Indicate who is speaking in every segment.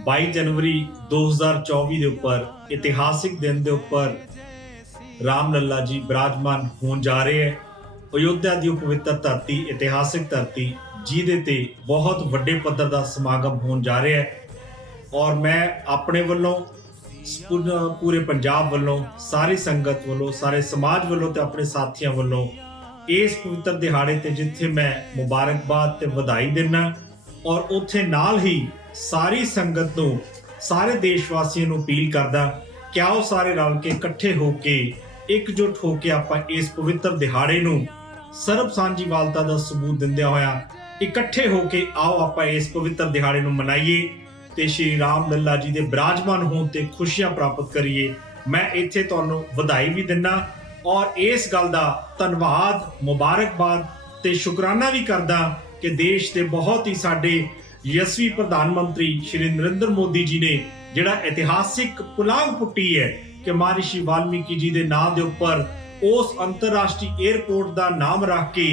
Speaker 1: 22 ਜਨਵਰੀ 2024 ਦੇ ਉੱਪਰ, ਇਤਿਹਾਸਿਕ ਦਿਨ ਦੇ ਉੱਪਰ ਰਾਮ ਲੱਲਾ ਜੀ ਬਿਰਾਜਮਾਨ ਹੋਣ ਜਾ ਰਹੇ ਹੈ। ਅਯੋਧਿਆ ਦੀ ਉਹ ਪਵਿੱਤਰ ਧਰਤੀ, ਇਤਿਹਾਸਿਕ ਧਰਤੀ, ਜਿਹਦੇ ਤੇ ਬਹੁਤ ਵੱਡੇ ਪੱਧਰ ਦਾ ਸਮਾਗਮ ਹੋਣ ਜਾ ਰਿਹਾ ਹੈ। ਔਰ ਮੈਂ ਆਪਣੇ ਵੱਲੋਂ ਪੂਰੇ ਪੰਜਾਬ ਵੱਲੋਂ, ਸਾਰੀ ਸੰਗਤ ਵੱਲੋਂ, ਸਾਰੇ ਸਮਾਜ ਵੱਲੋਂ ਤੇ ਆਪਣੇ ਸਾਥੀਆਂ ਵੱਲੋਂ ਇਸ ਪਵਿੱਤਰ ਦਿਹਾੜੇ ਤੇ ਜਿੱਥੇ ਮੈਂ ਮੁਬਾਰਕਬਾਦ ਤੇ ਵਧਾਈ ਦਿੰਨਾ ਔਰ ਉੱਥੇ ਨਾਲ ਹੀ ਸਾਰੀ ਸੰਗਤ ਨੂੰ, ਸਾਰੇ ਦੇਸ਼ ਵਾਸੀਆਂ ਨੂੰ ਅਪੀਲ ਕਰਦਾ ਕਿ ਆਓ ਸਾਰੇ ਰਲ ਕੇ ਇਕੱਠੇ ਹੋ ਕੇ, ਇਕਜੁੱਟ ਹੋ ਕੇ ਆਪਾਂ ਇਸ ਪਵਿੱਤਰ ਦਿਹਾੜੇ ਨੂੰ ਸਰਬ ਸਾਂਝੀਵਾਲਤਾ ਦਾ ਸਬੂਤ ਦਿੰਦਿਆਂ ਹੋਇਆ ਇਕੱਠੇ ਹੋ ਕੇ ਆਓ ਆਪਾਂ ਇਸ ਪਵਿੱਤਰ ਦਿਹਾੜੇ ਨੂੰ ਮਨਾਈਏ ਤੇ ਸ਼੍ਰੀ ਰਾਮ ਲੱਲਾ ਜੀ ਦੇ ਬਿਰਾਜਮਾਨ ਹੋਣ ਤੇ ਖੁਸ਼ੀਆਂ ਪ੍ਰਾਪਤ ਕਰੀਏ। ਮੈਂ ਇੱਥੇ ਤੁਹਾਨੂੰ ਵਧਾਈ ਵੀ ਦਿੰਨਾ ਔਰ ਇਸ ਗੱਲ ਦਾ ਧੰਨਵਾਦ, ਮੁਬਾਰਕਬਾਦ ਤੇ ਸ਼ੁਕਰਾਨਾ ਵੀ ਕਰਦਾ ਕਿ ਦੇਸ਼ ਦੇ ਬਹੁਤ ਹੀ ਸਾਡੇ ਯਸ਼ਵੀ ਪ੍ਰਧਾਨ ਮੰਤਰੀ ਸ਼੍ਰੀ ਨਰਿੰਦਰ ਮੋਦੀ ਜੀ ਨੇ ਜਿਹੜਾ ਇਤਿਹਾਸਿਕ ਪੁਲਾਂਗ ਪੁੱਟੀ ਹੈ ਕਿ ਮਹਰਿਸ਼ੀ ਵਾਲਮੀਕੀ ਜੀ ਦੇ ਨਾਮ ਦੇ ਉੱਪਰ ਉਸ ਅੰਤਰਰਾਸ਼ਟਰੀ 에ਅਰਪੋਰਟ ਦਾ ਨਾਮ ਰੱਖ ਕੇ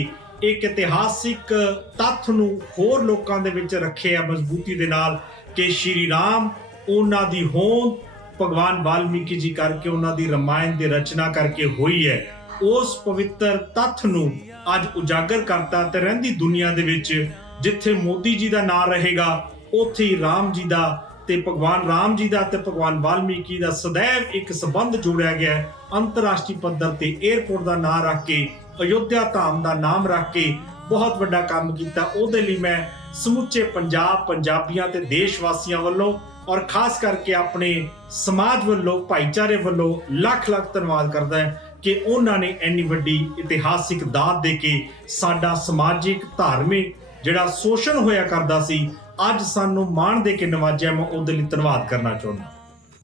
Speaker 1: ਇੱਕ ਇਤਿਹਾਸਿਕ ਤੱਥ ਨੂੰ ਹੋਰ ਲੋਕਾਂ ਦੇ ਵਿੱਚ ਰੱਖਿਆ ਮਜ਼ਬੂਤੀ ਦੇ ਨਾਲ ਕਿ ਸ਼੍ਰੀ ਰਾਮ ਉਹਨਾਂ ਦੀ ਹੋਂਦ ਭਗਵਾਨ ਵਾਲਮੀਕੀ ਜੀ ਕਰਕੇ, ਉਹਨਾਂ ਦੀ ਰਮਾਇਣ ਦੀ ਰਚਨਾ ਕਰਕੇ ਹੋਈ ਹੈ। ਉਸ ਪਵਿੱਤਰ ਤੱਥ ਨੂੰ ਅੱਜ ਉਜਾਗਰ ਕਰਤਾ ਤੇ ਰਹਿੰਦੀ ਦੁਨੀਆ ਦੇ ਵਿੱਚ ਜਿੱਥੇ ਮੋਦੀ ਜੀ ਦਾ ਨਾਮ ਰਹੇਗਾ, ਉੱਥੇ ਹੀ ਰਾਮ ਜੀ ਦਾ ਤੇ ਭਗਵਾਨ ਰਾਮ ਜੀ ਦਾ ਤੇ ਭਗਵਾਨ ਵਾਲਮੀਕੀ ਦਾ ਸਦੈਵ ਇੱਕ ਸਬੰਧ ਜੋੜਿਆ ਗਿਆ ਹੈ। ਅੰਤਰਰਾਸ਼ਟਰੀ ਪੱਧਰ ਤੇ 에어ਪੋਰਟ ਦਾ ਨਾਮ ਰੱਖ ਕੇ, ਅਯੋਧਿਆ ਧਾਮ ਦਾ ਨਾਮ ਰੱਖ ਕੇ ਬਹੁਤ ਵੱਡਾ ਕੰਮ ਕੀਤਾ। ਉਹਦੇ ਲਈ ਮੈਂ ਸਮੁੱਚੇ ਪੰਜਾਬ, ਪੰਜਾਬੀਆਂ ਤੇ ਦੇਸ਼ ਵਾਸੀਆਂ ਵੱਲੋਂ ਔਰ ਖਾਸ ਕਰਕੇ ਆਪਣੇ ਸਮਾਜ ਵੱਲੋਂ, ਭਾਈਚਾਰੇ ਵੱਲੋਂ ਲੱਖ ਲੱਖ ਧੰਨਵਾਦ ਕਰਦਾ ਹੈ ਕਿ ਉਹਨਾਂ ਨੇ ਇੰਨੀ ਵੱਡੀ ਇਤਿਹਾਸਿਕ ਦਾਤ ਦੇ ਕੇ ਸਾਡਾ ਸਮਾਜਿਕ, ਧਾਰਮਿਕ ਜਿਹੜਾ ਸ਼ੋਸ਼ਣ ਹੋਇਆ ਕਰਦਾ ਸੀ, ਅੱਜ ਸਾਨੂੰ ਮਾਣ ਦੇ ਕੇ ਨਵਾਜਿਆ, ਮੈਂ ਉਹਦੇ ਲਈ ਧੰਨਵਾਦ ਕਰਨਾ ਚਾਹੁੰਦਾ।